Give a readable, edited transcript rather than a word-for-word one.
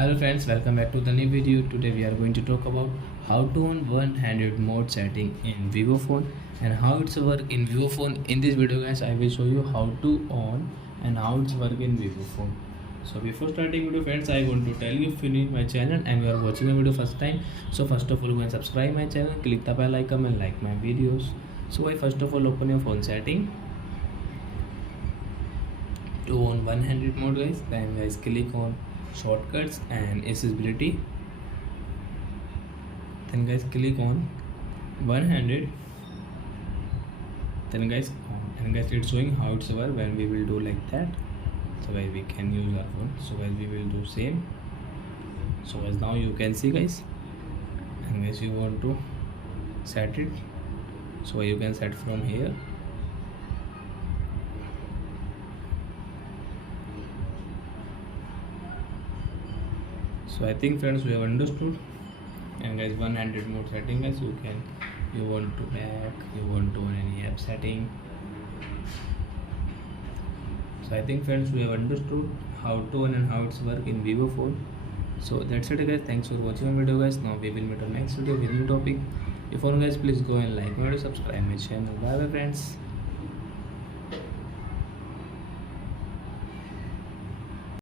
Hello friends, welcome back to the new video. Today we are going to talk about how to on one-handed mode setting in Vivo phone and how it's work in Vivo phone. In this video guys, I will show you how to on and how it's work in Vivo phone. So before starting video friends, I want to tell you if you need my channel and you are watching my video first time, so first of all go and subscribe my channel, click the bell icon and like my videos. So I first of all open your phone setting to on one-handed mode guys. Then guys click on shortcuts and accessibility, then guys click on one-handed, then guys on, and guys it's showing how it's work when we will do like that. So guys we can use our phone, so guys we will do same. So as now you can see guys, and guys you want to set it, so you can set from here. So I think friends we have understood. And guys one-handed mode setting guys, you want to back, you want to on any app setting. So I think friends we have understood how to on and how it's work in Vivo phone. So that's it guys, thanks for watching my video guys. Now we will meet on next video with new topic. If you want guys, please go and like my video, subscribe my channel. Bye bye friends.